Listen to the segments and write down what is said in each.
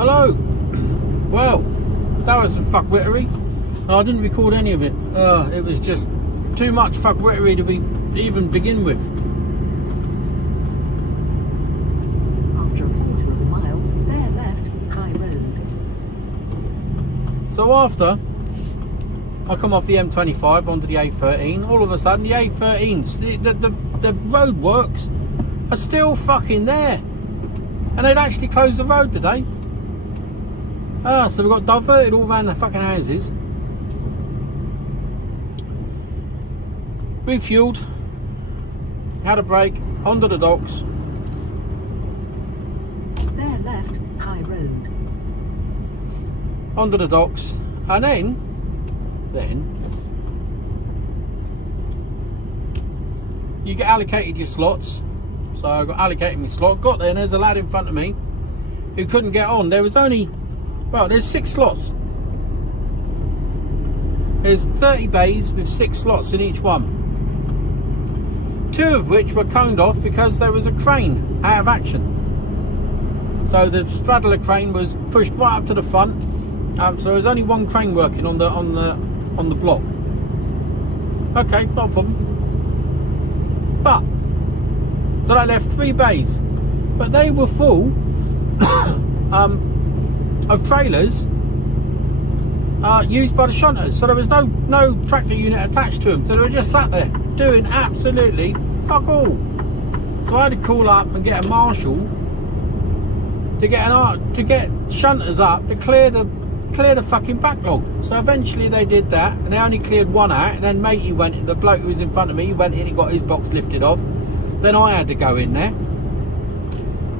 Hello. Well, that was some fuckwittery. I didn't record any of it. It was just too much fuckwittery to even begin with. After a quarter of a mile, bear left, high road. So after I come off the M25 onto the A13, all of a sudden the A13, the road works are still fucking there. And they'd actually closed the road today. So we got diverted all around the fucking houses. Refueled, had a break, onto the docks. Bear left, high road. Onto the docks, and then you get allocated your slots. So I got allocated my slot, got there, and there's a lad in front of me who couldn't get on. There was only, well, there's 6 slots. There's 30 bays with 6 slots in each one. 2 of which were coned off because there was a crane out of action. So the straddler crane was pushed right up to the front. So there was only one crane working on the block. Okay, not a problem. But so that left 3 bays, but they were full of trailers used by the shunters. So there was no tractor unit attached to them. So they were just sat there doing absolutely fuck all. So I had to call up and get a marshal to get shunters up to clear the fucking backlog. So eventually they did that, and they only cleared one out. And then matey went in, the bloke who was in front of me, he went in, he got his box lifted off. Then I had to go in there.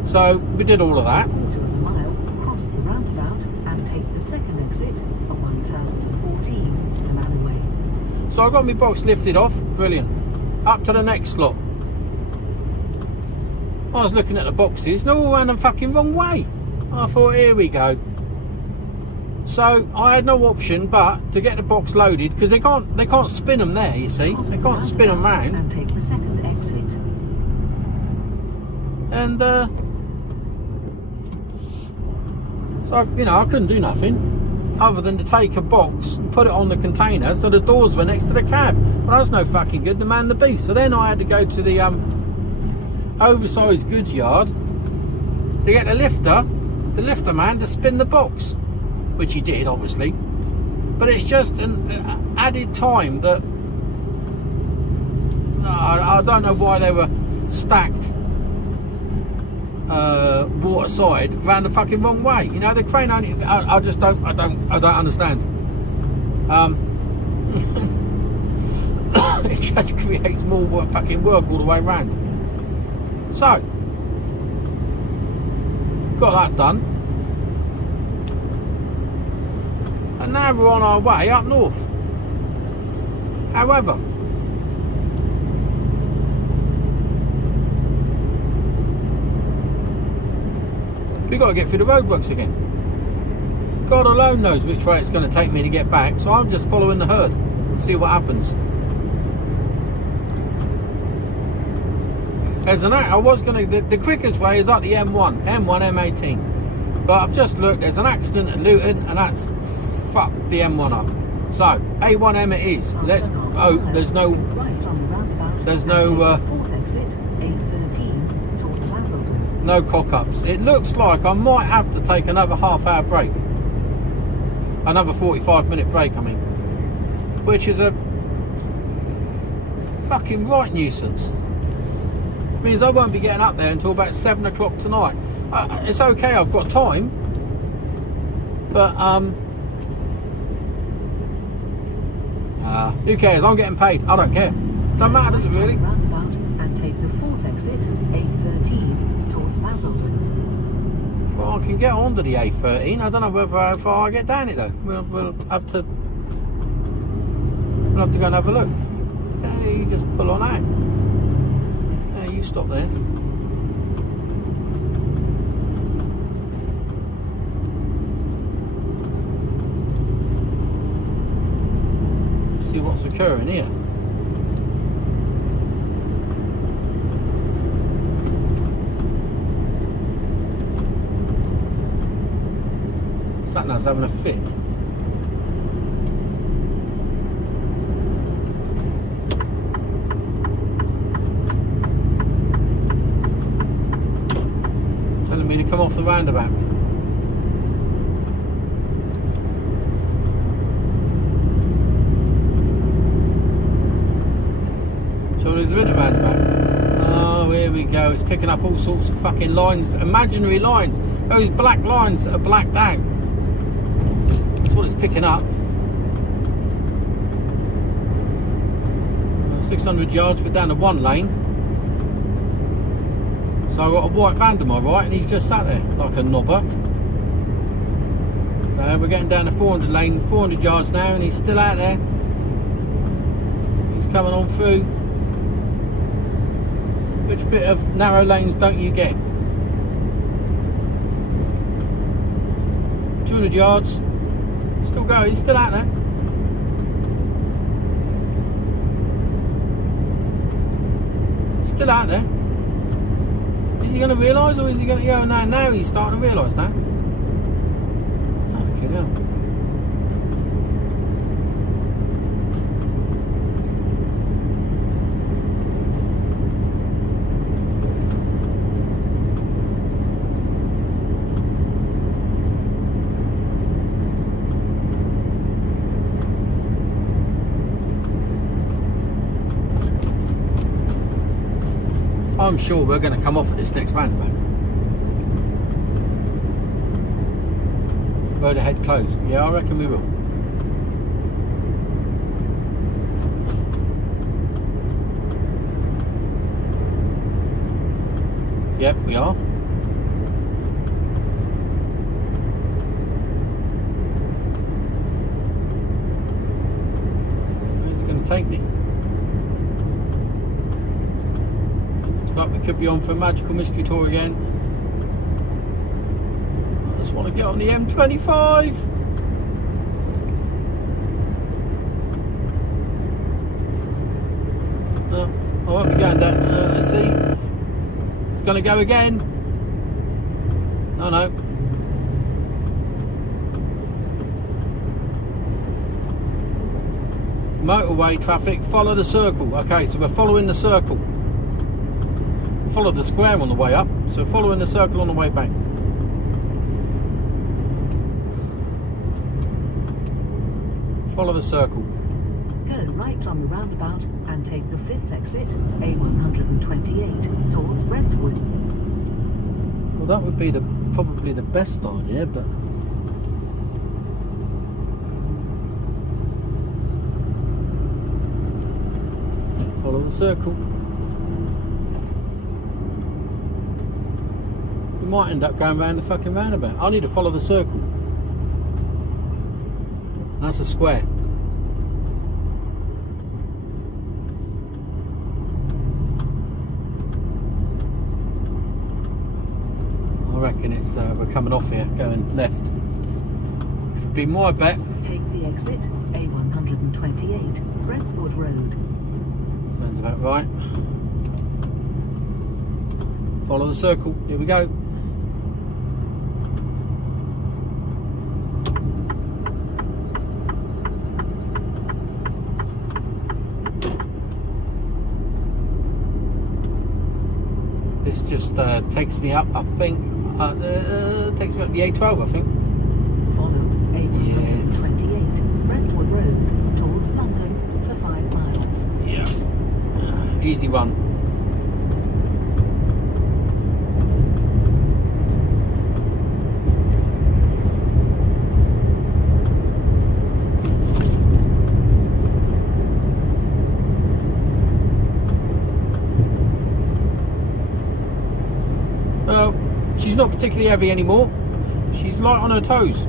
So we did all of that. Quarter of a mile, cross the roundabout and take the second exit of 1014, the alleyway. So I got my box lifted off, brilliant. Up to the next slot. I was looking at the boxes, they're all ran the fucking wrong way. I thought, here we go. So I had no option but to get the box loaded, because they can't spin them there, you see. They can't spin them round. And take the second exit. And so I couldn't do nothing other than to take a box and put it on the container so the doors were next to the cab. Well, that's no fucking good to man the beast. So then I had to go to the oversized goods yard to get the lifter man to spin the box, which he did, obviously. But it's just an added time that I don't know why they were stacked waterside around the fucking wrong way. You know, the crane only, I don't understand. It just creates more fucking work all the way around. So got that done, and now we're on our way up north. However, we got to get through the roadworks again. God alone knows which way it's going to take me to get back, so I'm just following the herd and see what happens. There's the quickest way is up the M1, M18. But I've just looked, there's an accident at Luton, and that's fucked the M1 up. So, A1M it is. There's no no cock-ups. It looks like I might have to take another half-hour break. Another 45-minute break, I mean. Which is a fucking right nuisance. It means I won't be getting up there until about 7 o'clock tonight. It's okay, I've got time. But, who cares? I'm getting paid. I don't care. Don't matter, does it really? Roundabout and take the 4th exit, A13. Towards Basildon. Well, I can get onto the A13. I don't know how far I get down it though. We'll have to go and have a look. Yeah, you just pull on out. Yeah, you stop there. See what's occurring here. Sat nav's having a fit. Telling me to come off the roundabout. So there's a bit of roundabout. Oh, here we go. It's picking up all sorts of fucking lines, imaginary lines. Those black lines that are blacked out. That's what it's picking up. 600 yards, but down to one lane. So I've got a white van to my right, and he's just sat there like a knobber. So we're getting down to 400 lane, 400 yards now, and he's still out there. He's coming on through. Which bit of narrow lanes don't you get? 200 yards. Still going, still out there. Still out there. Is he going to realise, or is he going to go? No, now he's starting to realise now. Fucking hell. I'm sure we're going to come off at this next roundabout. Road ahead closed. Yeah, I reckon we will. Yep, we are. Where's it going to take me? Like we could be on for a magical mystery tour again. I just want to get on the M25. I won't be going down. Let's see. It's going to go again. Oh no. Motorway traffic, follow the circle. Okay, so we're following the circle. Follow the square on the way up, so following the circle on the way back. Follow the circle. Go right on the roundabout and take the 5th exit, A128, towards Brentwood. Well, that would be probably the best idea, but follow the circle. Might end up going round the fucking roundabout. I need to follow the circle. That's a square. I reckon it's we're coming off here, going left. Could be my bet. Take the exit, A128, Brentwood Road. Sounds about right. Follow the circle. Here we go. This just takes me up, I think, takes me up the A12, I think. Follow A128, Brentwood Road, towards London for 5 miles. Yeah. Easy run. She's not particularly heavy anymore. She's light on her toes.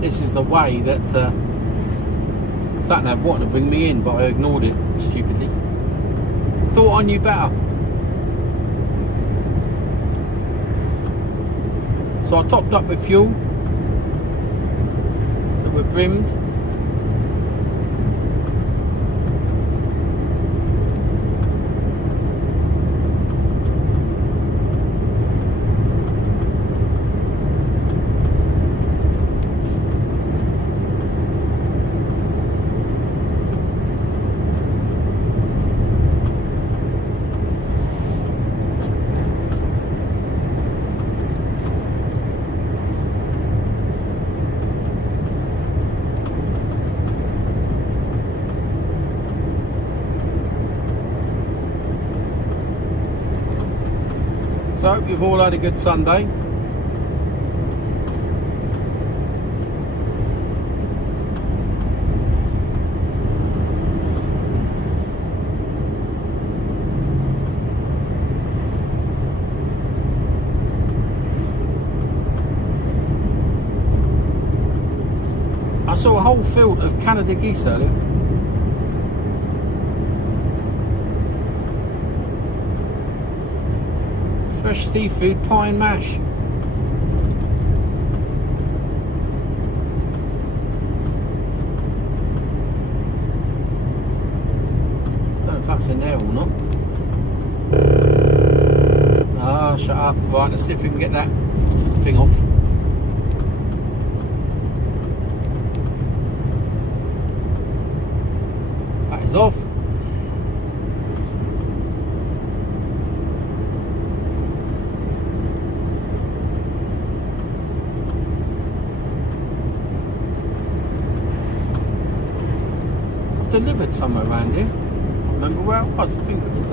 This is the way that sat-nav wanted to bring me in, but I ignored it stupidly. Thought I knew better. So I topped up with fuel. So we're brimmed. So hope you've all had a good Sunday. I saw a whole field of Canada geese earlier. Fresh seafood pie and mash. Don't know if that's in there or not. Ah, shut up. Right, let's see if we can get that thing off. That is off. Delivered somewhere around here. I can't remember where it was. I think it was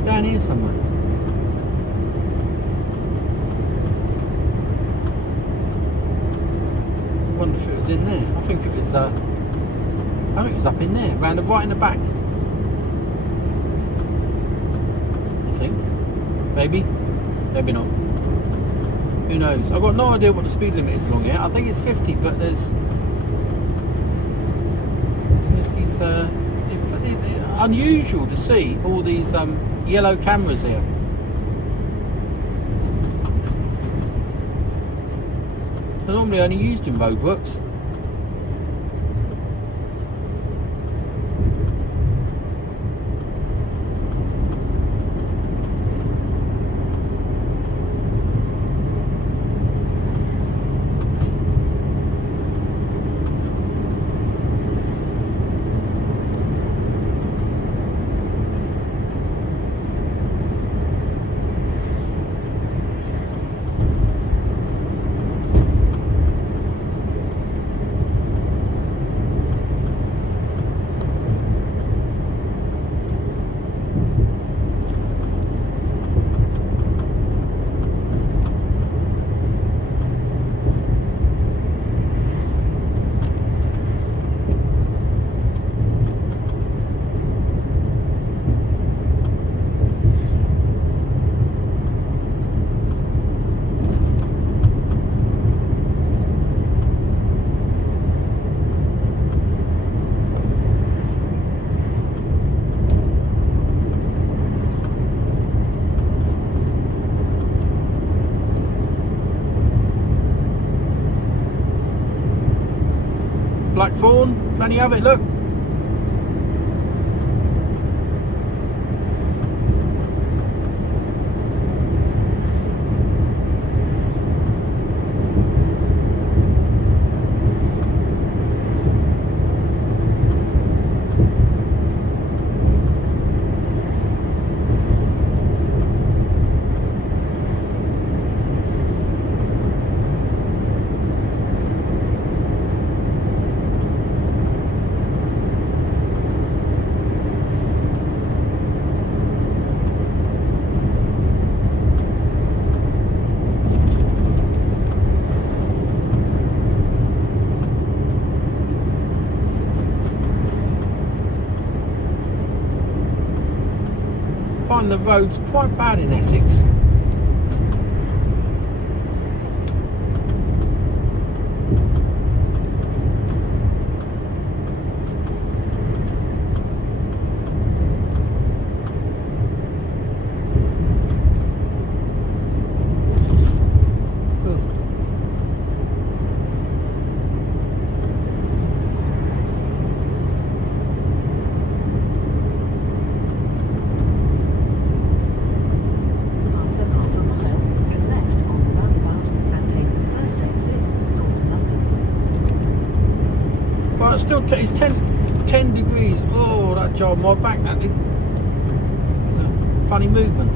down here somewhere. I wonder if it was in there. I think it was up in there, right in the back. I think. Maybe not. Who knows? I've got no idea what the speed limit is along here. I think it's 50, but there's unusual to see all these yellow cameras here. They're normally only used in roadworks. Blackthorn, plenty of it, look. Find the roads quite bad in Essex. still, it's 10 degrees. Oh, that jarred my back, that did. It's a funny movement.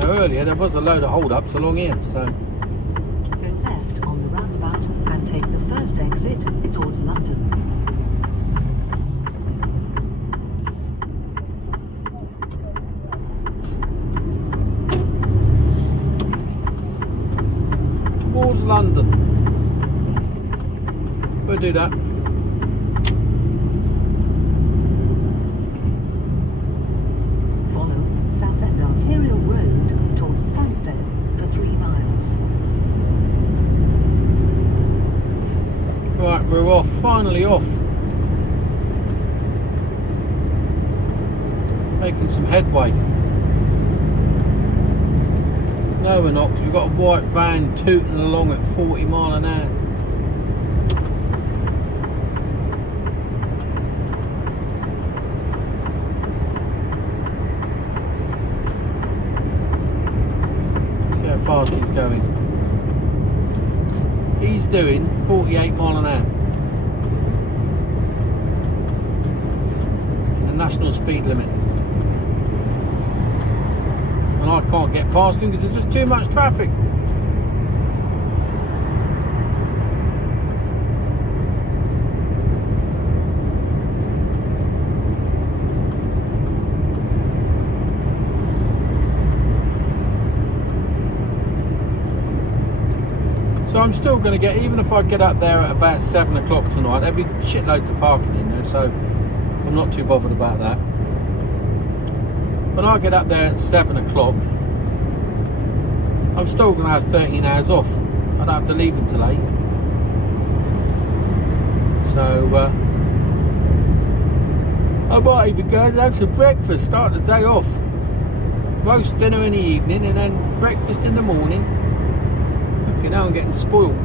Now, earlier there was a load of hold-ups along here, so... Go left on the roundabout and take the first exit towards London. Towards London. We'll do that. Follow Southend Arterial Road towards Stansted for 3 miles. Right, we're off. Finally off. Making some headway. No, we're not, because we've got a white van tooting along at 40 mile an hour. See how fast he's going. He's doing 48 mile an hour. In the national speed limit. And I can't get past him because there's just too much traffic. So I'm still going to get, even if I get up there at about 7 o'clock tonight, there'll be shitloads of parking in there, so I'm not too bothered about that. But I'll get up there at 7 o'clock. I'm still going to have 13 hours off. I don't have to leave until 8. So I might even go and have some breakfast, start the day off. Roast dinner in the evening and then breakfast in the morning. Okay, now I'm getting spoiled.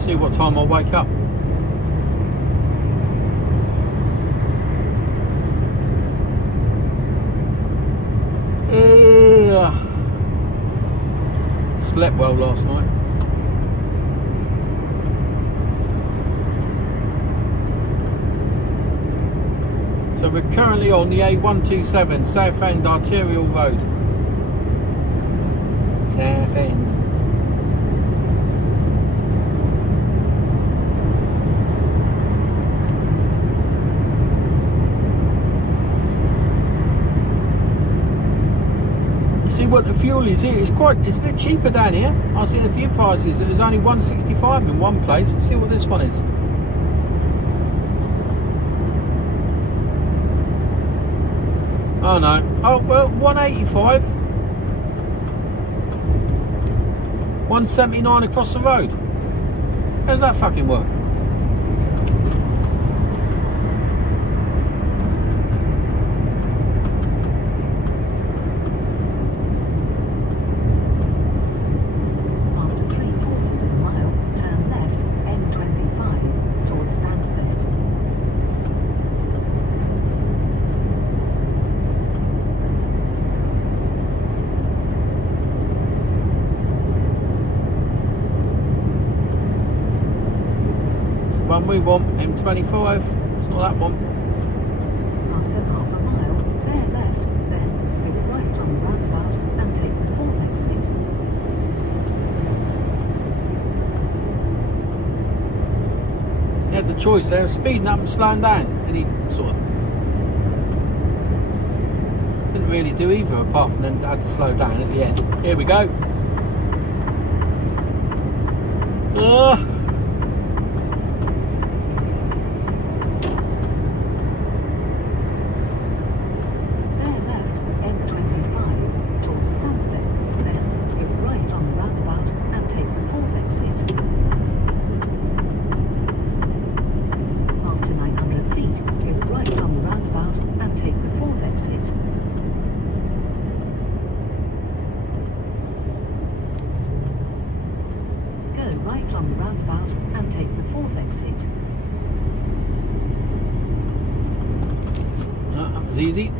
See what time I wake up. Slept well last night. So we're currently on the A127 Southend Arterial Road. Southend. See what the fuel is here. It's a bit cheaper down here. I've seen a few prices. It was only 165 in one place. Let's see what this one is. Oh no. Oh well, 185. 179 across the road. How does that fucking work? One we want, M25. It's not that one. After half a mile, bear left, then go right on the roundabout and take the 4th exit. He had the choice there of speeding up and slowing down, and he sort of didn't really do either, apart from then had to slow down at the end. Here we go. Right easy.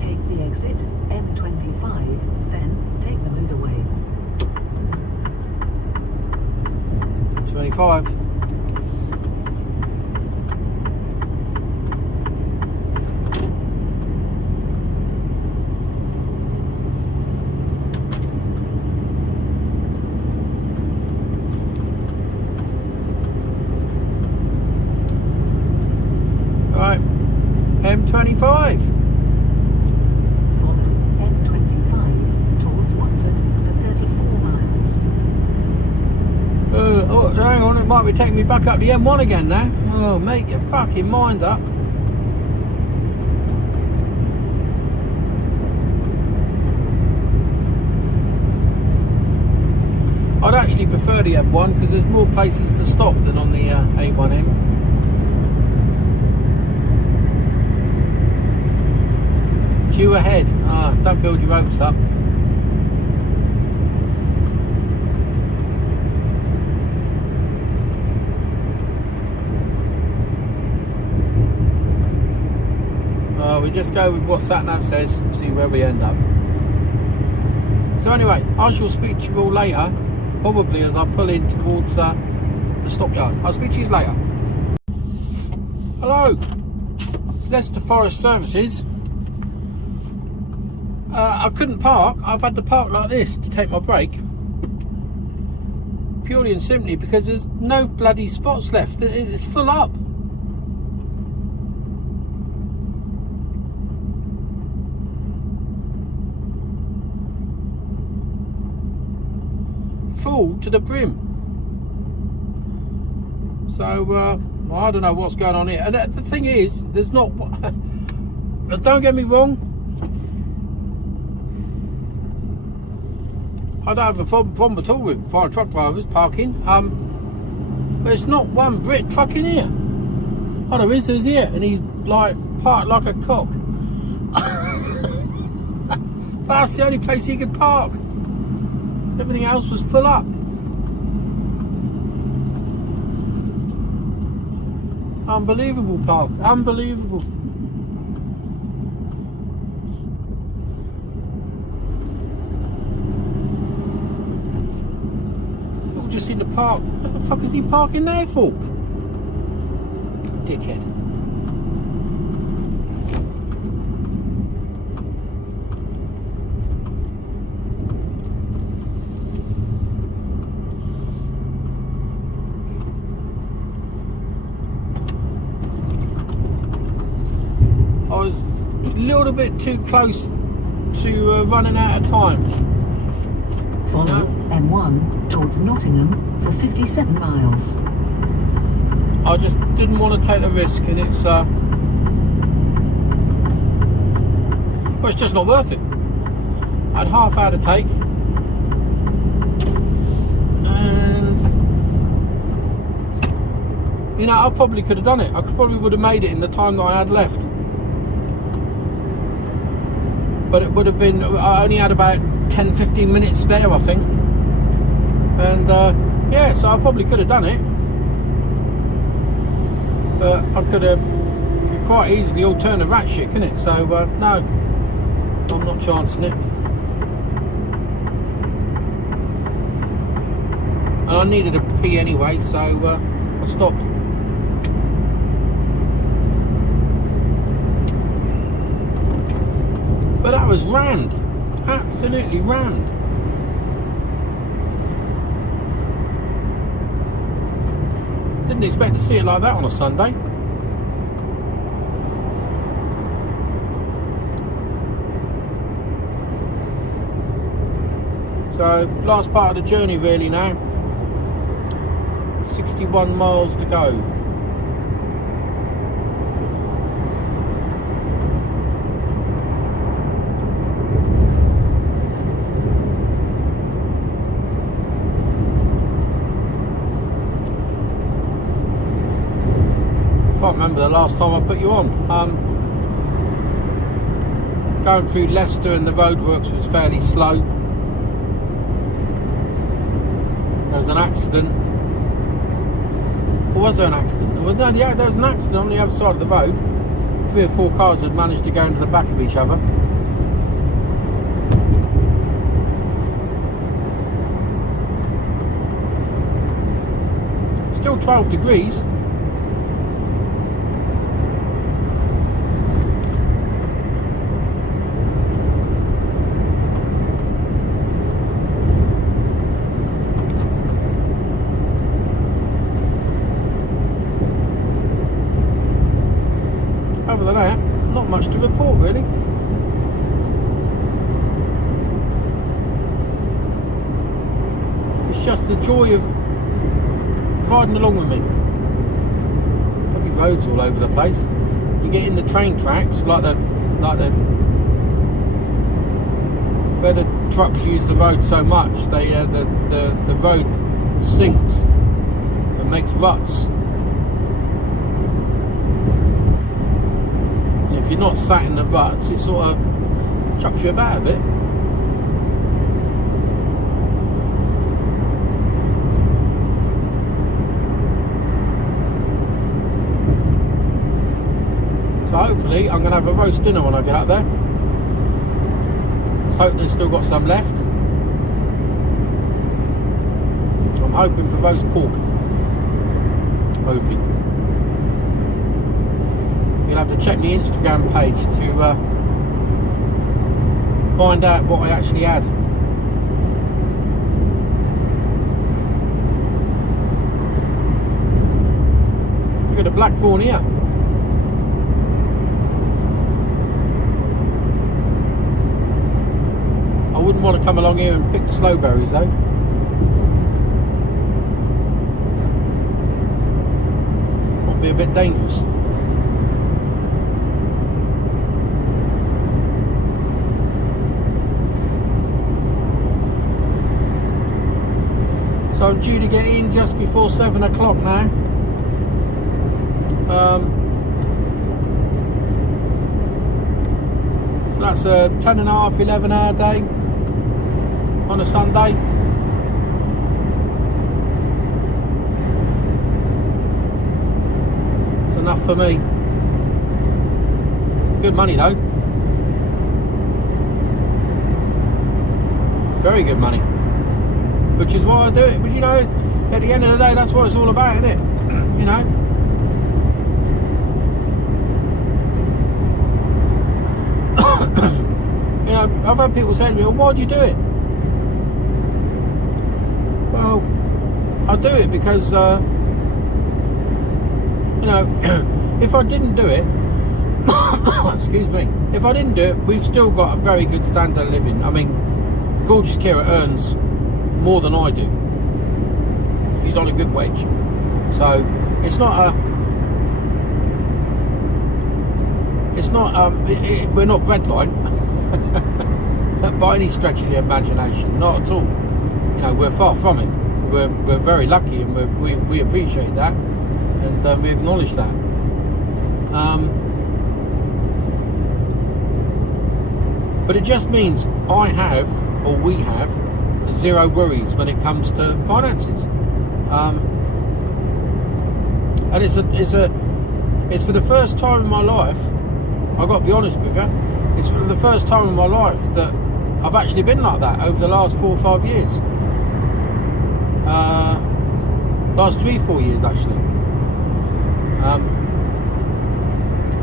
Take the exit, M25, then take the motorway. 25. Right, M25. Follow M25 towards Watford for 34 miles. Oh, hang on, it might be taking me back up the M1 again now. Oh, make your fucking mind up. I'd actually prefer the M1 because there's more places to stop than on the A1M. Queue ahead. Don't build your hopes up. We just go with what SatNav says and see where we end up. So anyway, I shall speak to you all later, probably as I pull in towards the Stockyard. I'll speak to you later. Hello, Leicester Forest Services. I couldn't park. I've had to park like this to take my break. Purely and simply because there's no bloody spots left. It's full up. Full to the brim. So well, I don't know what's going on here. And the thing is, there's not. Don't get me wrong. I don't have a problem at all with foreign truck drivers parking. But it's not one Brit truck in here. Oh, there is. There's here, and he's like parked like a cock. That's the only place he could park. Everything else was full up. Unbelievable park. Unbelievable. People just in the park. What the fuck is he parking there for? Dickhead. I was a little bit too close to running out of time. Follow M1 towards Nottingham for 57 miles. I just didn't want to take the risk, and it's well, it's just not worth it. I had half hour to take, and you know, I probably could have done it. I probably would have made it in the time that I had left. But it would have been, I only had about 10-15 minutes spare, I think. And yeah, so I probably could have done it. But I could quite easily all turn a rat shit, couldn't it? So no, I'm not chancing it. And I needed a pee anyway, so I stopped. But that was rammed, absolutely rammed. Didn't expect to see it like that on a Sunday. So, last part of the journey really now. 61 miles to go. Can't remember the last time I put you on. Going through Leicester and the roadworks was fairly slow. There was an accident. Or was there an accident? No, there was an accident on the other side of the road. 3 or 4 cars had managed to go into the back of each other. Still 12 degrees. Other than that, not much to report really. It's just the joy of riding along with me. Bloody roads all over the place. You get in the train tracks, like the where the trucks use the road so much, the road sinks and makes ruts. If you're not sat in the ruts, it sort of chucks you about a bit. So hopefully I'm going to have a roast dinner when I get up there. Let's hope they've still got some left. I'm hoping for roast pork. Hoping. You'll have to check the Instagram page to find out what I actually had. Look at the blackthorn here. I wouldn't want to come along here and pick the sloe berries though. Might be a bit dangerous. So I'm due to get in just before 7 o'clock now. So that's a 10.5, 11 hour day on a Sunday. It's enough for me. Good money though. Very good money. Which is why I do it. But you know, at the end of the day, that's what it's all about, isn't it? You know. You know, I've had people say to me, well, why do you do it? Well, I do it because, you know, if I didn't do it, excuse me, if I didn't do it, we've still got a very good standard of living. I mean, Gorgeous Kira earns more than I do. She's on a good wage, so it's not we're not breadline by any stretch of the imagination, not at all. You know, we're far from it. We're very lucky, and we appreciate that, and we acknowledge that. But it just means I have, or we have, zero worries when it comes to finances, and it's for the first time in my life. I've got to be honest with you. It's for the first time in my life that I've actually been like that over the last 4 or 5 years. Last 3-4 years actually.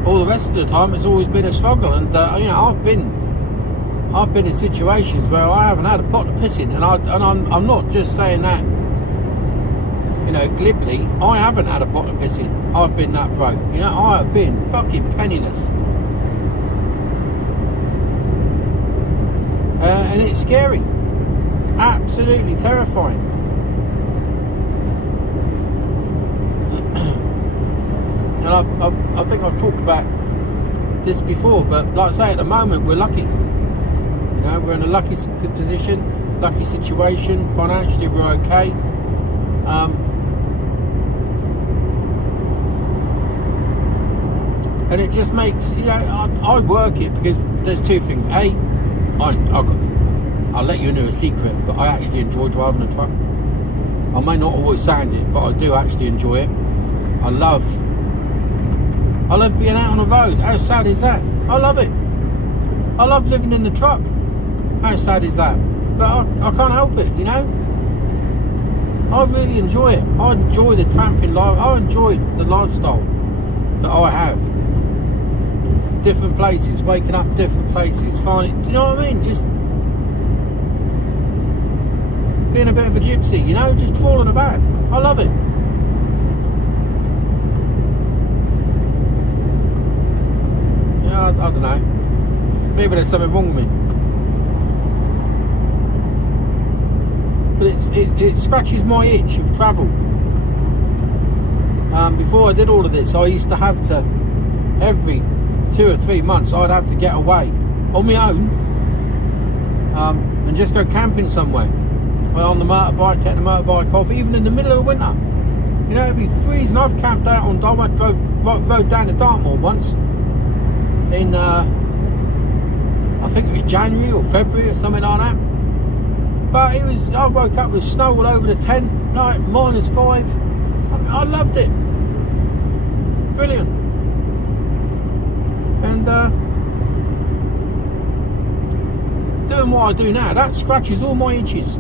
All the rest of the time it's always been a struggle, and you know, I've been in situations where I haven't had a pot to piss in, and I'm not just saying that, you know, glibly. I haven't had a pot to piss in. I've been that broke. You know, I have been fucking penniless. And it's scary. Absolutely terrifying. And I think I've talked about this before, but like I say, at the moment we're lucky. You know, we're in a lucky position, lucky situation. Financially we're okay. And it just makes, you know, I work it because there's two things. A, I'll let you into a secret, but I actually enjoy driving a truck. I may not always sound it, but I do actually enjoy it. I love being out on the road. How sad is that? I love it. I love living in the truck. How sad is that? But I can't help it, you know. I really enjoy it. I enjoy the tramping life. I enjoy the lifestyle that I have. Different places, waking up different places, finding, do you know what I mean? Just being a bit of a gypsy, you know, just crawling about. I love it. Yeah, I don't know. Maybe there's something wrong with me. But it scratches my itch of travel. Before I did all of this, I used to have to, every 2 or 3 months, I'd have to get away on my own and just go camping somewhere. Well, on the motorbike, take the motorbike off, even in the middle of the winter. You know, it'd be freezing. I've camped out on, I rode down to Dartmoor once in, I think it was January or February or something like that. But it was, I woke up with snow all over the tent, like -5. I loved it. Brilliant. And doing what I do now, that scratches all my itches.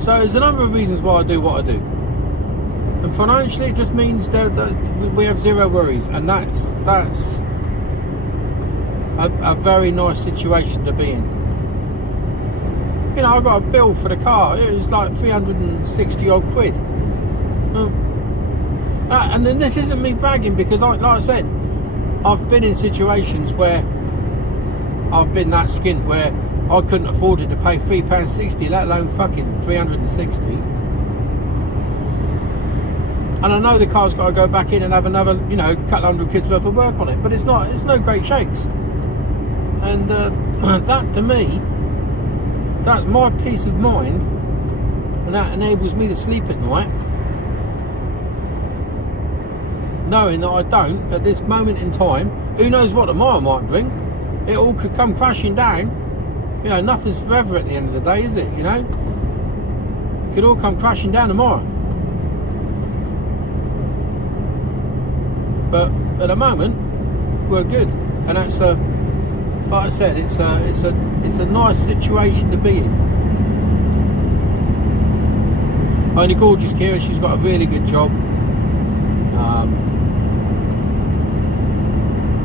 So there's a number of reasons why I do what I do. And financially, it just means that we have zero worries, and that's a very nice situation to be in. You know, I got a bill for the car. It was like 360 odd quid. And then this isn't me bragging, because like I said, I've been in situations where I've been that skint where I couldn't afford it to pay £3.60, let alone fucking 360. And I know the car's got to go back in and have another, you know, couple hundred quid's worth of work on it, but it's no great shakes. And that to me, that's my peace of mind, and that enables me to sleep at night, knowing that I don't, at this moment in time, who knows what tomorrow might bring. It all could come crashing down. You know, nothing's forever at the end of the day, is it? You know, it could all come crashing down tomorrow. But at the moment, we're good, and that's like I said, it's a nice situation to be in. Only gorgeous Kira, she's got a really good job.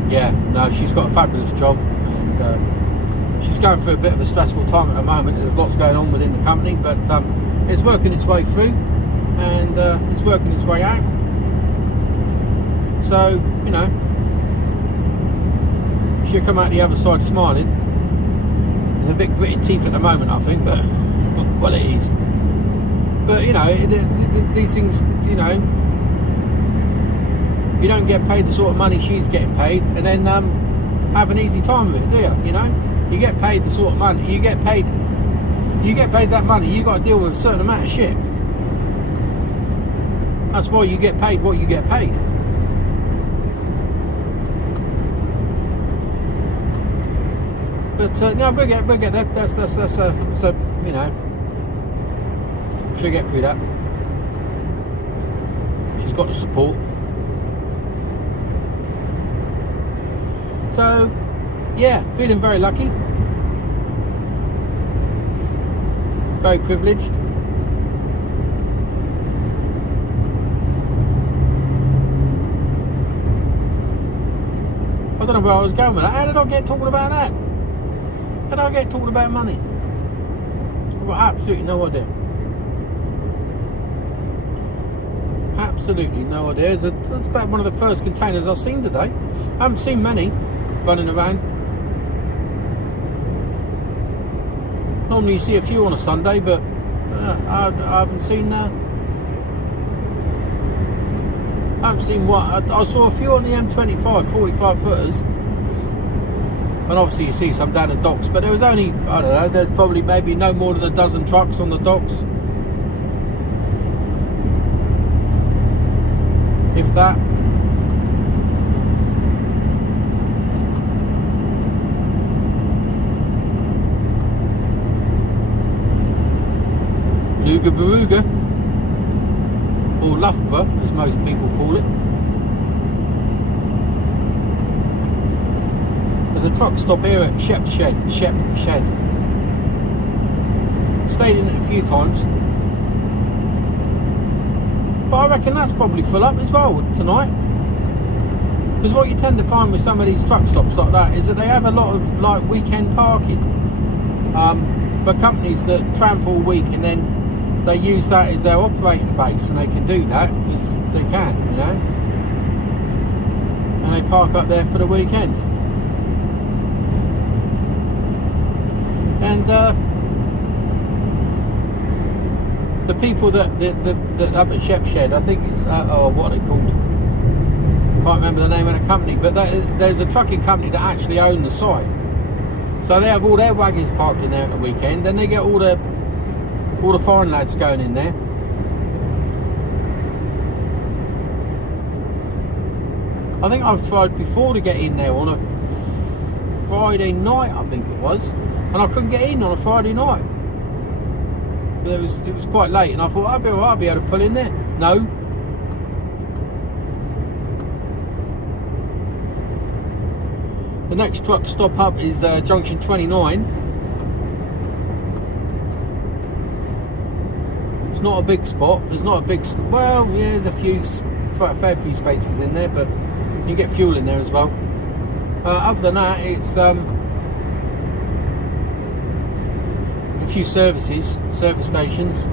Yeah, no, she's got a fabulous job, and she's going through a bit of a stressful time at the moment. There's lots going on within the company, but it's working its way through, and it's working its way out. So, you know, she'll come out the other side smiling. There's a bit gritted teeth at the moment, I think, but well, it is. But you know, these things, you know, you don't get paid the sort of money she's getting paid, and then have an easy time with it, do you? You know, you get paid the sort of money, you get paid that money, you got to deal with a certain amount of shit. That's why you get paid what you get paid. But no, we'll get that. That's you know, she'll get through that. She's got the support. So, yeah, feeling very lucky, very privileged. I don't know where I was going with that. How did I get talking about that? How did I get talking about money? I've got absolutely no idea. Absolutely no idea. That's about one of the first containers I've seen today. I haven't seen many running around. Normally you see a few on a Sunday, but I haven't seen what I saw a few on the M25 45 footers, and obviously you see some down the docks, but there was only, I don't know, there's probably maybe no more than a dozen trucks on the docks. if that. Luga Baruga, or Loughborough as most people call it. There's a truck stop here at Shep Shed. Stayed in it a few times, but I reckon that's probably full up as well tonight. Because what you tend to find with some of these truck stops like that is that they have a lot of like weekend parking for companies that tramp all week, and then they use that as their operating base, and they can do that because they can, you know, and they park up there for the weekend. And the people that up at Shep Shed, I think it's what are they called? Can't remember the name of the company, but there's a trucking company that actually own the site, so they have all their wagons parked in there at the weekend. Then they get all the foreign lads going in there. I think I've tried before to get in there on a Friday night, I think it was, and I couldn't get in on a Friday night. It was quite late, and I thought I'll be able to pull in there. No. The next truck stop up is junction 29. It's not a big spot. There's not a big. Well, yeah, there's a fair few spaces in there, but you get fuel in there as well. Other than that, it's there's a few service stations.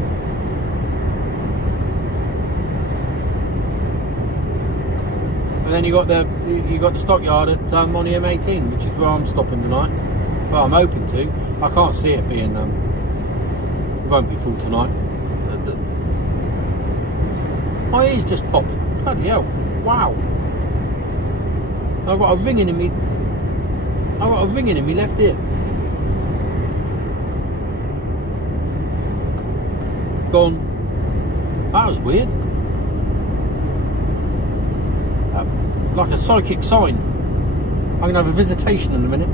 And then you got the Stockyard at on the M18, which is where I'm stopping tonight. Well, I'm hoping to. I can't see it being it won't be full tonight. My ears just popped. Bloody hell! Wow! I've got a ringing in me. I've got a ringing in me left ear. Gone. That was weird. Like a psychic sign. I'm gonna have a visitation in a minute.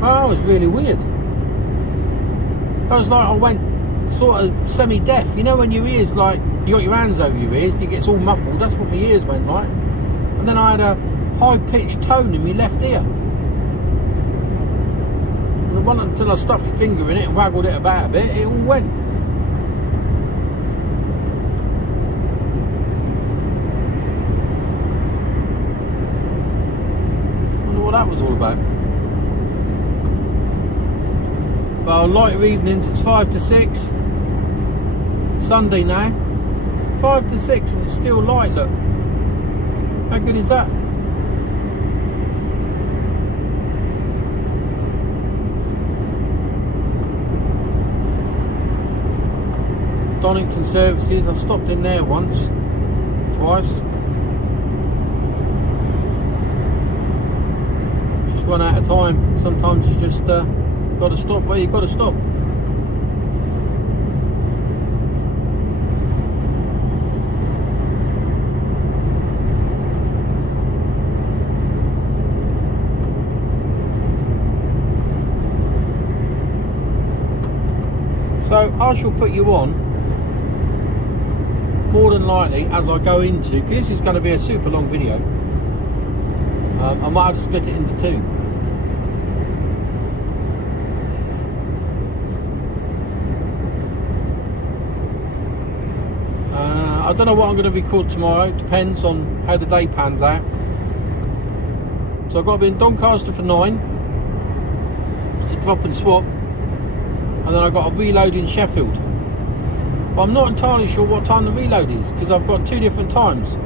That was really weird. That was like I went sort of semi-deaf. You know when your ears, like, you got your hands over your ears and it gets all muffled? That's what my ears went like. And then I had a high-pitched tone in my left ear. And the one until I stuck my finger in it and waggled it about a bit, it all went. Wonder what that was all about. Well, lighter evenings, it's 5 to 6. Sunday now. 5 to 6 and it's still light, look. How good is that? Donington Services, I've stopped in there once, twice. Just run out of time. Sometimes you just got to stop where you got to stop. So I shall put you on more than likely as I go into, because this is going to be a super long video. I might have to split it into two. I don't know what I'm going to record tomorrow. It depends on how the day pans out. So I've got to be in Doncaster for 9. It's a drop and swap. And then I've got a reload in Sheffield. But I'm not entirely sure what time the reload is, because I've got two different times.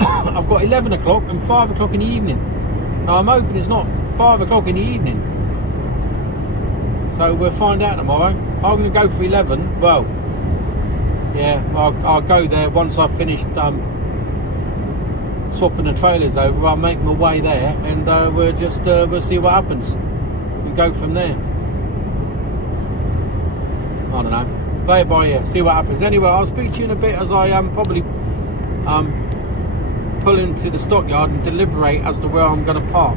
I've got 11 o'clock and 5 o'clock in the evening. Now I'm hoping it's not 5 o'clock in the evening. So we'll find out tomorrow. I'm going to go for 11. Well, yeah, I'll go there once I've finished swapping the trailers over. I'll make my way there, and we'll see what happens. We go from there. I don't know. Play it by ear, see what happens. Anyway, I'll speak to you in a bit as I probably pull into the stockyard and deliberate as to where I'm going to park.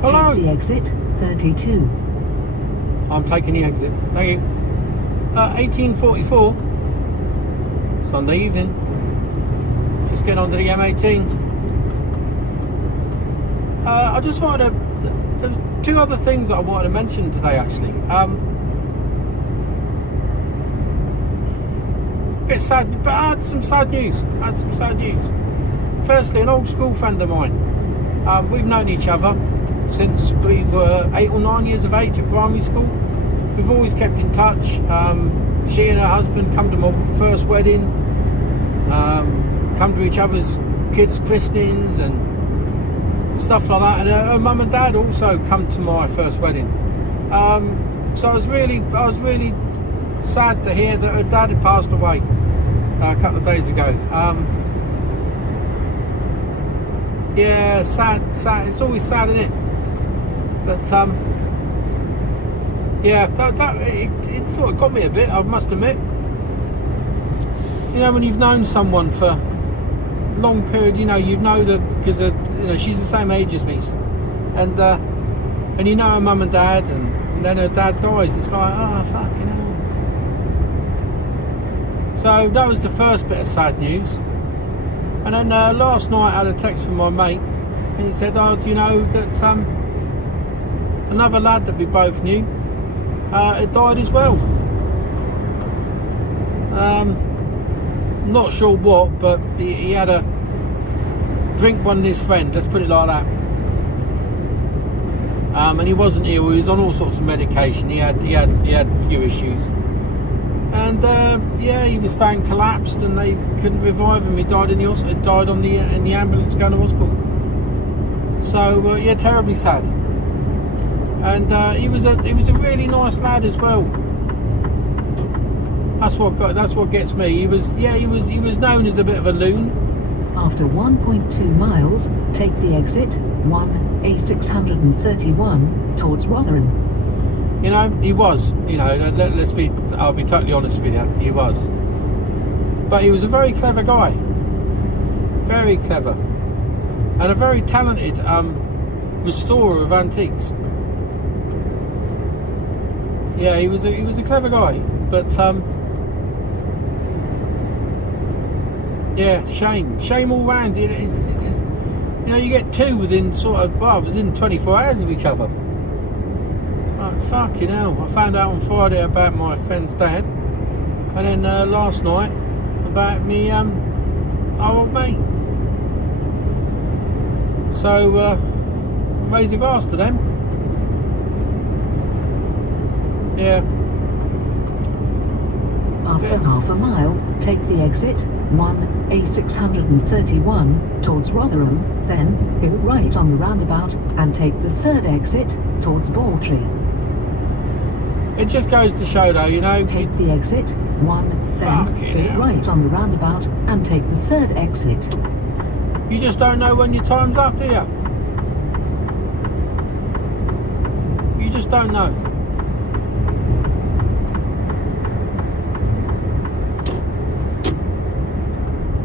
Hello. Take the exit 32. I'm taking the exit. Thank you. 1844, Sunday evening. Just getting onto the M18. I just wanted to. There's two other things that I wanted to mention today, actually. Bit sad, but I had some sad news. Firstly, an old school friend of mine. We've known each other since we were 8 or 9 years of age at primary school. We've always kept in touch. She and her husband come to my first wedding, come to each other's kids' christenings and stuff like that. And her mum and dad also come to my first wedding. So I was really sad to hear that her dad had passed away a couple of days ago. Yeah, sad. It's always sad, isn't it? But yeah, it sort of got me a bit, I must admit. You know, when you've known someone for a long period, you know that because she's the same age as me, and you know her mum and dad, and then her dad dies. It's like, oh fucking hell. So that was the first bit of sad news. And then last night I had a text from my mate, and he said, "Oh, do you know that another lad that we both knew had died as well?" Not sure what, but he had a drink one with his friend, let's put it like that. And he wasn't ill, he was on all sorts of medication. He had a few issues. And yeah, he was found collapsed and they couldn't revive him. He died in the hospital, died in the ambulance going to hospital. So yeah, terribly sad. And he was a really nice lad as well. That's what gets me. He was known as a bit of a loon. After 1.2 miles, take the exit 1A631 towards Rotherham. You know, he was. I'll be totally honest with you. He was. But he was a very clever guy. Very clever. And a very talented restorer of antiques. Yeah, he was a clever guy. But yeah, shame all round. It's you get two within within 24 hours of each other. Like, fucking hell. I found out on Friday about my friend's dad, and then last night about me old mate. So raise a glass to them. Yeah. After half a mile, take the exit 1A631 towards Rotherham, then go right on the roundabout and take the third exit towards Bawtry. It just goes to show though, Take the exit 1, then go right on the roundabout and take the third exit. You just don't know when your time's up, do you? You just don't know.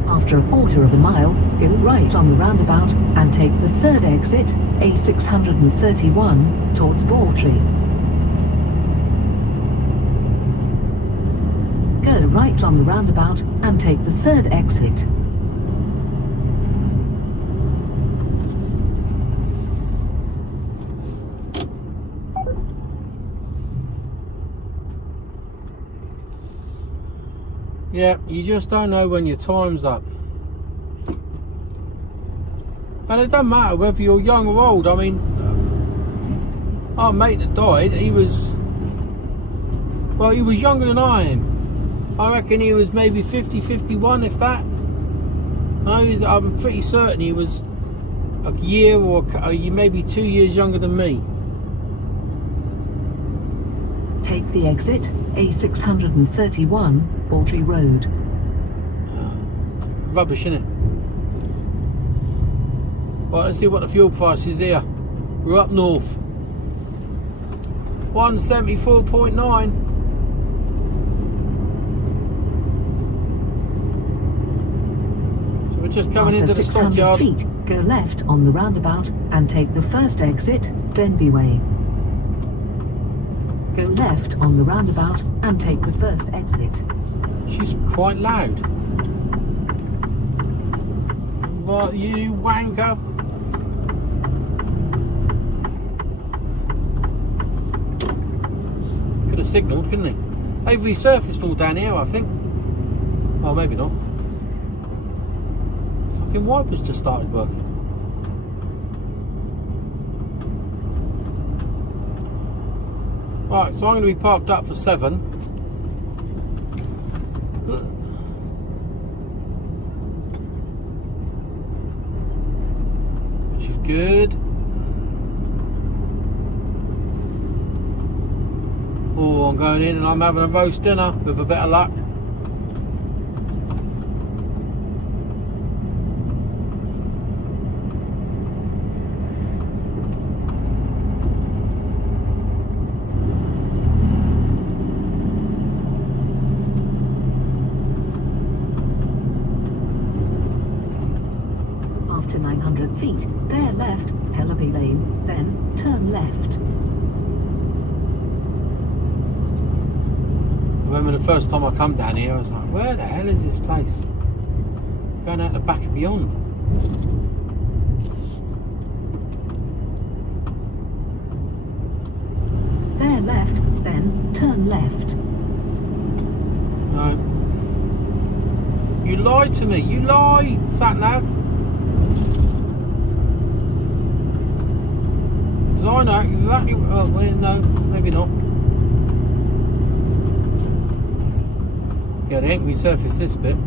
After a quarter of a mile, go right on the roundabout and take the third exit, A631, towards Bawtry. Go right on the roundabout and take the third exit. Yeah, you just don't know when your time's up. And it doesn't matter whether you're young or old. I mean, our mate that died, he was younger than I am. I reckon he was maybe 50, 51, if that. I'm pretty certain he was a year or maybe 2 years younger than me. Take the exit, A631, Bawtry Road. Rubbish, innit? Right, let's see what the fuel price is here. We're up north. 174.9. So we're just coming After into the 600 Stockyard. feet, go left on the roundabout and take the first exit, Denby Way. Go left on the roundabout and take the first exit. She's quite loud. What, you wanker? Could have signalled, couldn't he? They've resurfaced all down here, I think. Well, maybe not. Fucking wipers just started working. Right, so I'm going to be parked up for 7. Which is good. Oh, I'm going in and I'm having a roast dinner with a bit of luck. After 900 feet, bear left, Pellaby Lane, then turn left. I remember the first time I come down here, I was like, where the hell is this place? Going out the back and beyond. Bear left, then turn left. No. You lied to me. You lied, sat-nav. Because I know exactly... Oh, well, no, maybe not. Yeah, they ain't resurfaced this bit.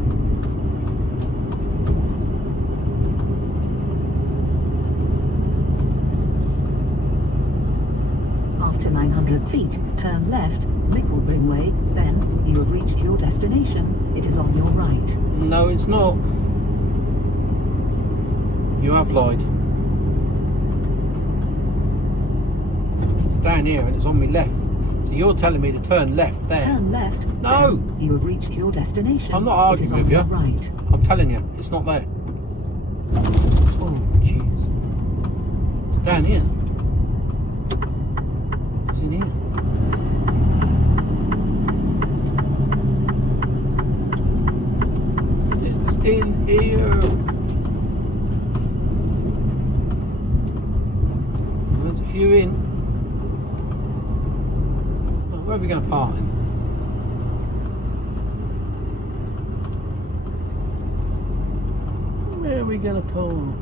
After 900 feet, turn left, Micklebury Way, then you have reached your destination. It is on your right. No, it's not. You have lied. It's down here and it's on my left. So you're telling me to turn left there. Turn left. No. Then you have reached your destination. I'm not arguing with you. It is on your right. I'm telling you, it's not there. Oh, jeez. It's down here. It's in here. It's in here. There's a few in. Oh, where are we going to park then? Where are we going to park?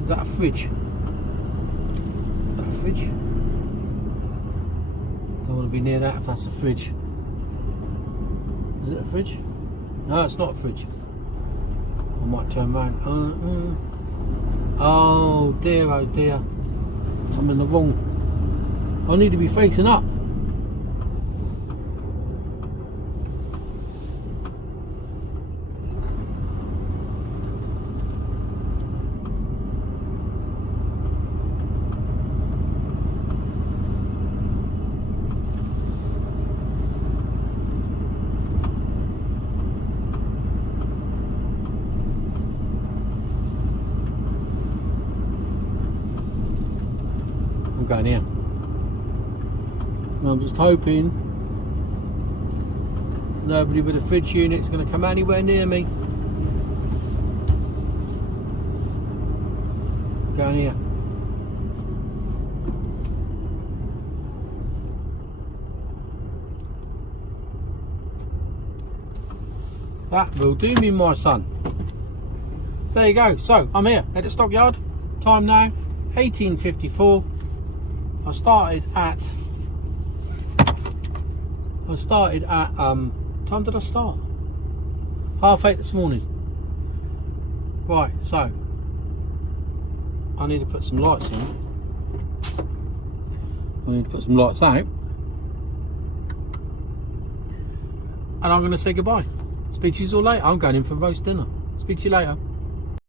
Is that a fridge? Is that a fridge? Don't want to be near that if that's a fridge. Is it a fridge? No, it's not a fridge. I might turn around. Oh dear, oh dear. I'm in the wrong. I need to be facing up. I'm going here. And I'm just hoping nobody with a fridge unit's going to come anywhere near me. Going here. That will do me, my son. There you go. So I'm here at the Stockyard. Time now 18:54. I started at time did I start? 8:30 this morning. Right, so I need to put some lights on. I need to put some lights out. And I'm going to say goodbye. Speak to you all later. I'm going in for roast dinner. Speak to you later.